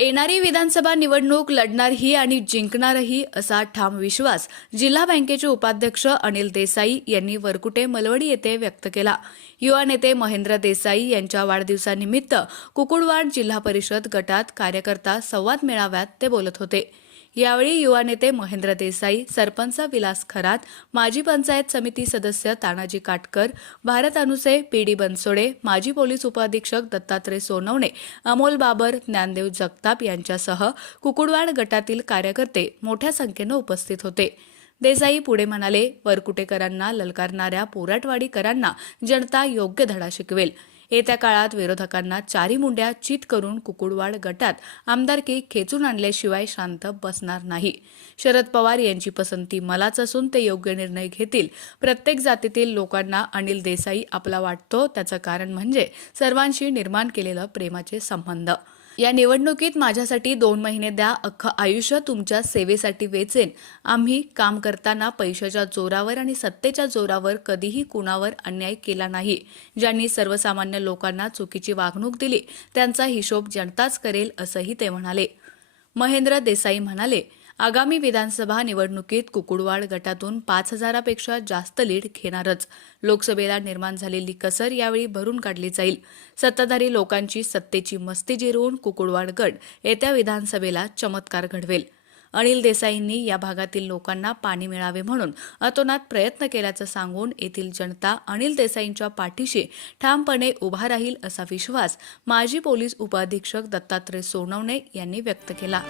येणारी विधानसभा निवडणूक लढणारही आणि जिंकणारही असा ठाम विश्वास जिल्हा बँकेचे उपाध्यक्ष अनिल देसाई यांनी वरकुटे मलवडी येथे व्यक्त केला. युवा नेते महेंद्र देसाई यांच्या वाढदिवसानिमित्त कुकुडवाड जिल्हा परिषद गटात कार्यकर्ता संवाद मेळाव्यात ते बोलत होते. यावेळी युवा नेते महेंद्र देसाई सरपंच विलास खरात माजी पंचायत समिती सदस्य तानाजी काटकर भारत अनुसे पी डी बनसोडे माजी पोलीस उपअधीक्षक दत्तात्रय सोनवणे अमोल बाबर ज्ञानदेव जगताप यांच्यासह कुकुडवाड गटातील कार्यकर्ते मोठ्या संख्येनं उपस्थित होते. देसाई पुढे म्हणाले वरकुटेकरांना ललकारणाऱ्या पोराटवाडीकरांना जनता योग्य धडा शिकवेल. येत्या काळात विरोधकांना चारी मुंड्या चित करून कुकुडवाड गटात आमदारकी खेचून आणल्याशिवाय शांत बसणार नाही. शरद पवार यांची पसंती मलाच असून ते योग्य निर्णय घेतील. प्रत्येक जातीतील लोकांना अनिल देसाई आपला वाटतो त्याचं कारण म्हणजे सर्वांशी निर्माण केलेलं प्रेमाचे संबंध. या निवडणुकीत माझ्यासाठी दोन महिने द्या अख्खं आयुष्य तुमच्या सेवेसाठी वेचेन. आम्ही काम करताना पैशाच्या जोरावर आणि सत्तेच्या जोरावर कधीही कुणावर अन्याय केला नाही. ज्यांनी सर्वसामान्य लोकांना चुकीची वागणूक दिली त्यांचा हिशोब जनताच करेल असंही ते म्हणाले. महेंद्र देसाई म्हणाले आगामी विधानसभा निवडणुकीत कुकुडवाड गटातून पाच हजारापेक्षा जास्त लीड घेणारच. लोकसभेला निर्माण झालेली कसर यावेळी भरून काढली जाईल. सत्ताधारी लोकांची सत्तेची मस्ती जिरवून कुकुडवाड गट येत्या विधानसभेला चमत्कार घडवेल. अनिल देसाईंनी या भागातील लोकांना पाणी मिळावे म्हणून अतोनात प्रयत्न केल्याचं सांगून येथील जनता अनिल देसाईंच्या पाठीशी ठामपणे उभा राहील असा विश्वास माजी पोलीस उपअधीक्षक दत्तात्रय सोनवणे यांनी व्यक्त केला.